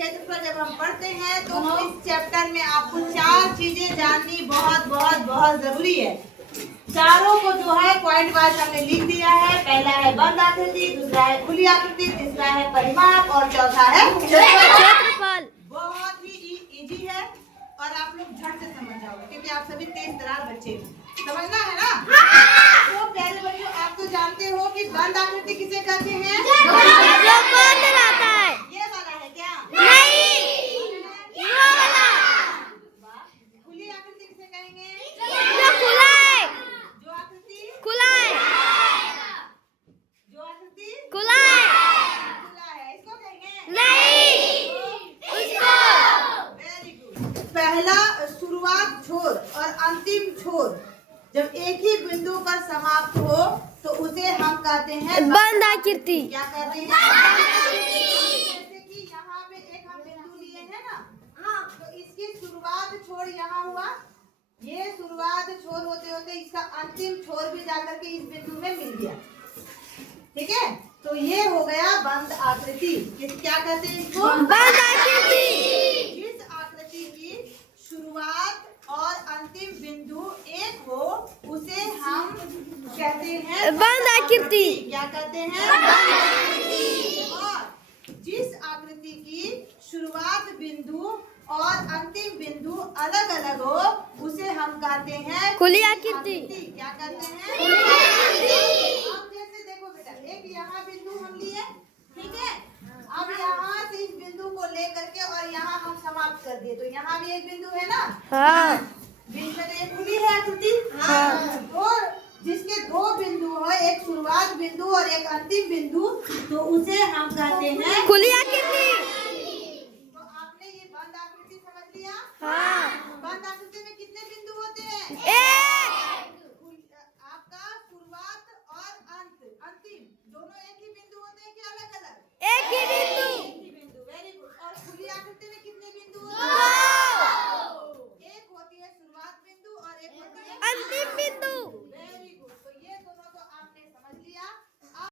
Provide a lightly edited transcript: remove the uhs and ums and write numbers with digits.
क्षेत्रफल जब हम पढ़ते हैं तो इस चैप्टर में आपको 4 चीजें जाननी बहुत बहुत बहुत जरूरी है। चारों को जो है पॉइंट वाइज हमने लिख दिया है। पहला है बंद आकृति, दूसरा है खुली आकृति, तीसरा है परिमाप और चौथा है क्षेत्रफल। बहुत ही इजी है और आप लोग झट से समझ जाओगे क्योंकि आप सभी तेज तरार बच्चे समझना है ना। तो प्यारे बच्चों, आप तो जानते हो कि बंद आकृति किसे कहते हैं? जो बंद रहता है। ये वाला है क्या? नहीं, ये वाला। खुली आकृति किसे कहेंगे? जो खुला है। जो आकृति खुला है। जो आकृति खुला है। खुला है इसको कहेंगे? नहीं, उसको। Very good. पहला शुरुआत छोर और अंतिम छोर जब एक ही बिंदु पर समाप्त हो तो उसे हम कहते हैं बंद आकृति। क्या कहते हैं? जैसे कि यहाँ पे एक हम बिंदु लिए हैं ना, तो इसकी शुरुआत छोर यहाँ हुआ, ये शुरुआत छोर होते होते इसका अंतिम छोर भी जाकर के इस बिंदु में मिल गया। ठीक है, तो ये हो गया बंद आकृति। क्या कहते हैं इसको? बंद आकृति। जिस आकृति की शुरुआत और अंतिम बिंदु एक हो उसे हम कहते हैं बंद आकृति। क्या कहते हैं? बंद आकृति। और जिस आकृति की शुरुआत बिंदु और अंतिम बिंदु अलग अलग हो उसे हम कहते हैं खुली आकृति। क्या कहते हैं? खुली आकृति। अब जैसे देखो बेटा, एक यहाँ बिंदु हम लिए, ठीक है, अब यहाँ से इस बिंदु को लेकर के और यहाँ हम समाप्त कर दिए, तो यहाँ भी एक बिंदु है ना। हाँ। बीच में तो एक खुली है आकृति। हाँ। और जिसके 2 बिंदु हो, एक शुरुआत बिंदु और एक अंतिम बिंदु, तो उसे हम कहते हैं खुली आकृति। तो आपने ये बंद आकृति समझ लिया? हाँ। बंद आकृति में कितने बिंदु होते हैं?